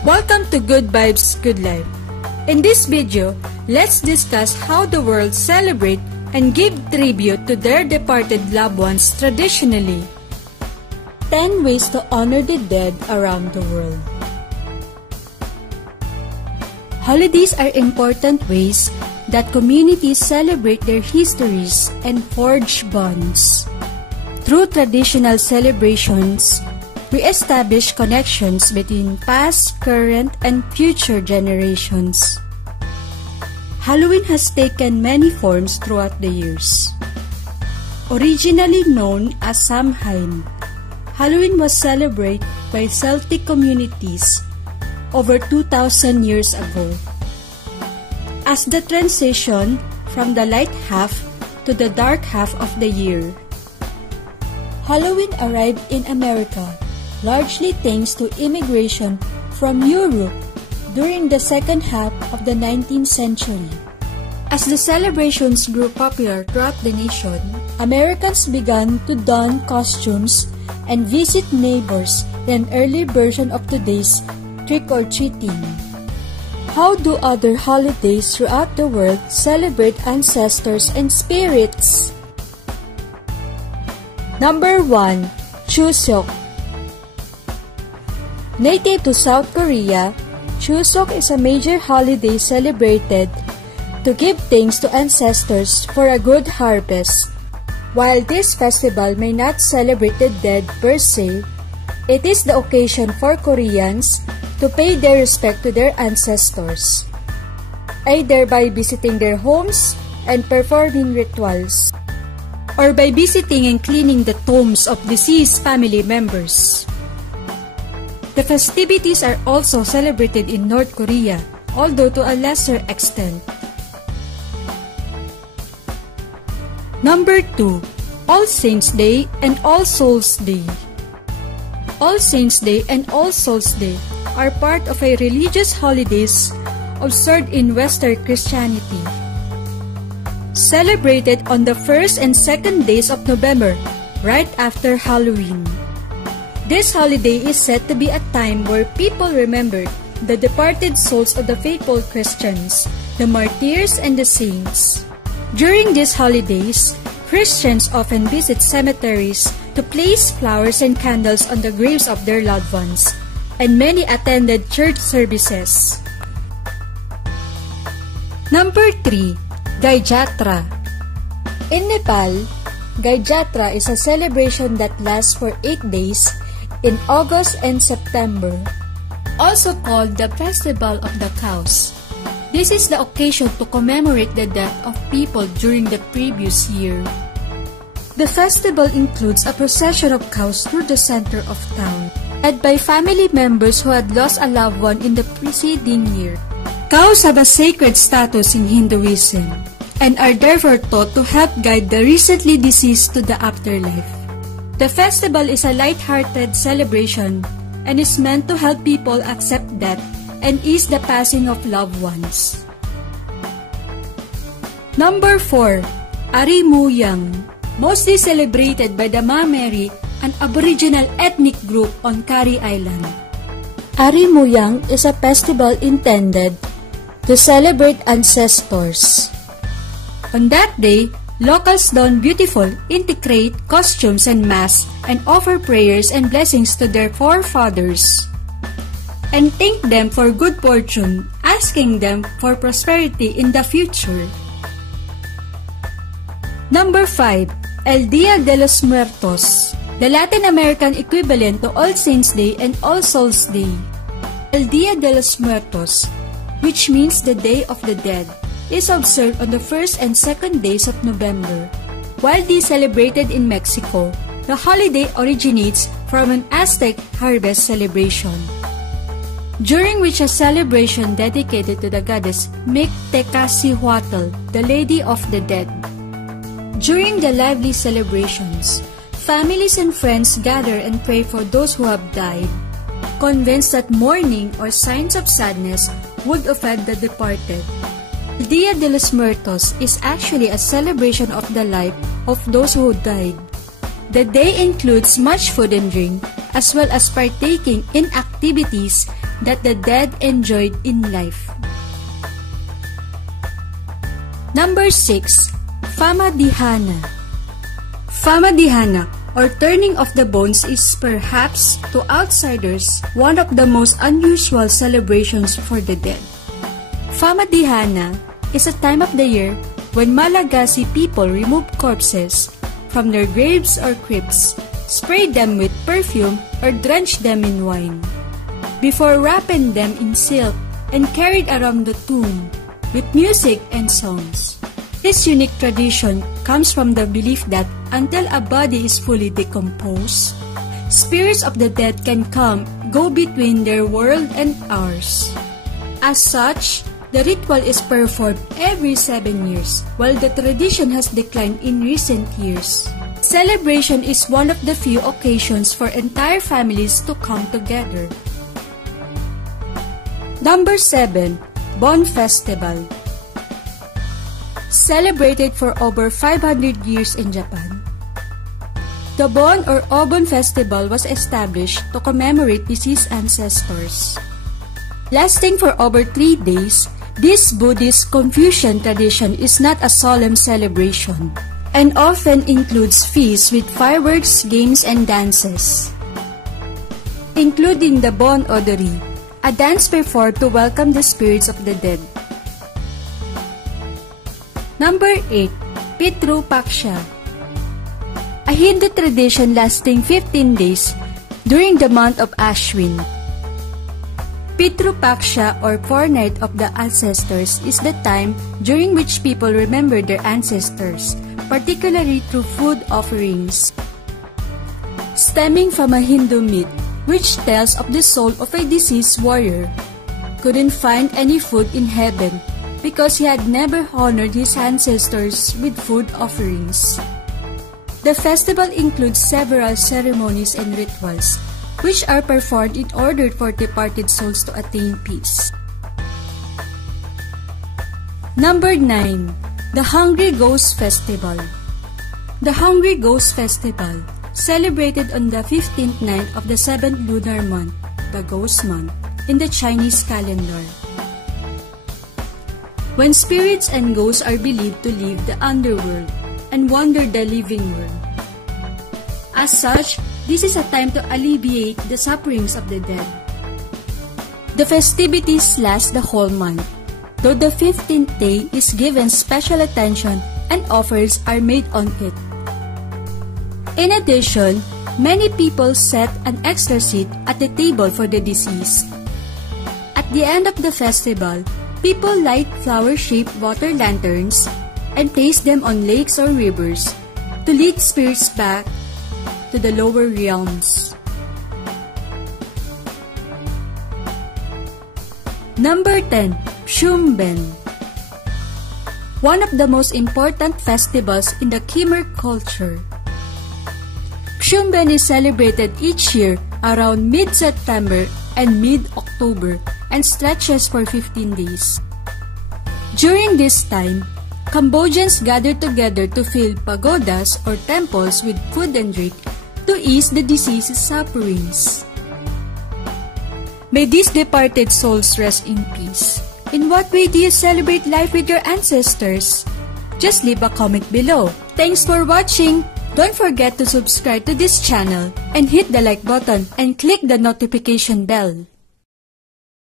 Welcome to Good Vibes, Good Life. In this video, let's discuss how the world celebrate and give tribute to their departed loved ones traditionally. 10 ways to honor the dead around the world. Holidays are important ways that communities celebrate their histories and forge bonds. Through traditional celebrations, we establish connections between past, current, and future generations. Halloween has taken many forms throughout the years. Originally known as Samhain, Halloween was celebrated by Celtic communities over 2,000 years ago. As the transition from the light half to the dark half of the year, Halloween arrived in America, largely thanks to immigration from Europe during the second half of the 19th century. As the celebrations grew popular throughout the nation, Americans began to don costumes and visit neighbors in an early version of today's trick-or-treating. How do other holidays throughout the world celebrate ancestors and spirits? Number 1. Chuso. Native to South Korea, Chuso is a major holiday celebrated to give thanks to ancestors for a good harvest. While this festival may not celebrate the dead per se, it is the occasion for Koreans to pay their respect to their ancestors, either by visiting their homes and performing rituals, or by visiting and cleaning the tombs of deceased family members. The festivities are also celebrated in North Korea, although to a lesser extent. Number 2. All Saints' Day and All Souls' Day. All Saints' Day and All Souls' Day are part of a religious holidays observed in Western Christianity, celebrated on the first and second days of November, right after Halloween. This holiday is said to be a time where people remember the departed souls of the faithful Christians, the martyrs, and the saints. During these holidays, Christians often visit cemeteries to place flowers and candles on the graves of their loved ones, and many attended church services. Number 3. Dijatra. In Nepal, Dijatra is a celebration that lasts for 8 days in August and September, also called the Festival of the Cows. This is the occasion to commemorate the death of people during the previous year. The festival includes a procession of cows through the center of town, led by family members who had lost a loved one in the preceding year. Cows have a sacred status in Hinduism and are therefore thought to help guide the recently deceased to the afterlife. The festival is a light-hearted celebration and is meant to help people accept death and ease the passing of loved ones. Number 4. Arimu, mostly celebrated by the Mameri, an Aboriginal ethnic group on Kari Island. Arimu is a festival intended to celebrate ancestors. On that day, locals don beautiful, intricate costumes and masks and offer prayers and blessings to their forefathers, and thank them for good fortune, asking them for prosperity in the future. Number 5. El Dia de los Muertos, the Latin American equivalent to All Saints' Day and All Souls' Day. El Dia de los Muertos, which means the Day of the Dead, is observed on the first and second days of November. Widely celebrated in Mexico, the holiday originates from an Aztec harvest celebration, during which a celebration dedicated to the goddess Mictecacihuatl, the Lady of the Dead. During the lively celebrations, families and friends gather and pray for those who have died, convinced that mourning or signs of sadness would offend the departed. El Dia de los Muertos is actually a celebration of the life of those who died. The day includes much food and drink, as well as partaking in activities that the dead enjoyed in life. Number 6. Famadihana. Famadihana, or turning of the bones, is perhaps, to outsiders, one of the most unusual celebrations for the dead. Famadihana is a time of the year when Malagasy people remove corpses from their graves or crypts, spray them with perfume, or drench them in wine, before wrapping them in silk and carried around the tomb with music and songs. This unique tradition comes from the belief that until a body is fully decomposed, spirits of the dead can go between their world and ours. As such, the ritual is performed every 7 years, while the tradition has declined in recent years. Celebration is one of the few occasions for entire families to come together. Number 7. Bon Festival. Celebrated for over 500 years in Japan, the Bon or Obon Festival was established to commemorate deceased ancestors. Lasting for over 3 days, this Buddhist Confucian tradition is not a solemn celebration and often includes feasts with fireworks, games, and dances, including the Bon Odori, a dance performed to welcome the spirits of the dead. Number 8. Petru Paksha. A Hindu tradition lasting 15 days during the month of Ashwin. Petru Paksha, or fortnight of the ancestors, is the time during which people remember their ancestors, particularly through food offerings. Stemming from a Hindu myth which tells of the soul of a deceased warrior couldn't find any food in heaven because he had never honored his ancestors with food offerings. The festival includes several ceremonies and rituals, which are performed in order for departed souls to attain peace. Number 9. The Hungry Ghost Festival. The Hungry Ghost Festival, celebrated on the 15th night of the 7th lunar month, the Ghost Month, in the Chinese calendar, when spirits and ghosts are believed to leave the underworld and wander the living world. As such, this is a time to alleviate the sufferings of the dead. The festivities last the whole month, though the 15th day is given special attention and offers are made on it. In addition, many people set an extra seat at the table for the deceased. At the end of the festival, people light flower-shaped water lanterns and place them on lakes or rivers to lead spirits back to the lower realms. Number 10. Shumbang. One of the most important festivals in the Khmer culture. Shumbang is celebrated each year around mid-September and mid-October and stretches for 15 days. During this time, Cambodians gather together to fill pagodas or temples with food and drink to ease the deceased's sufferings. May these departed souls rest in peace. In what way do you celebrate life with your ancestors? Just leave a comment below. Thanks for watching! Don't forget to subscribe to this channel and hit the like button and click the notification bell.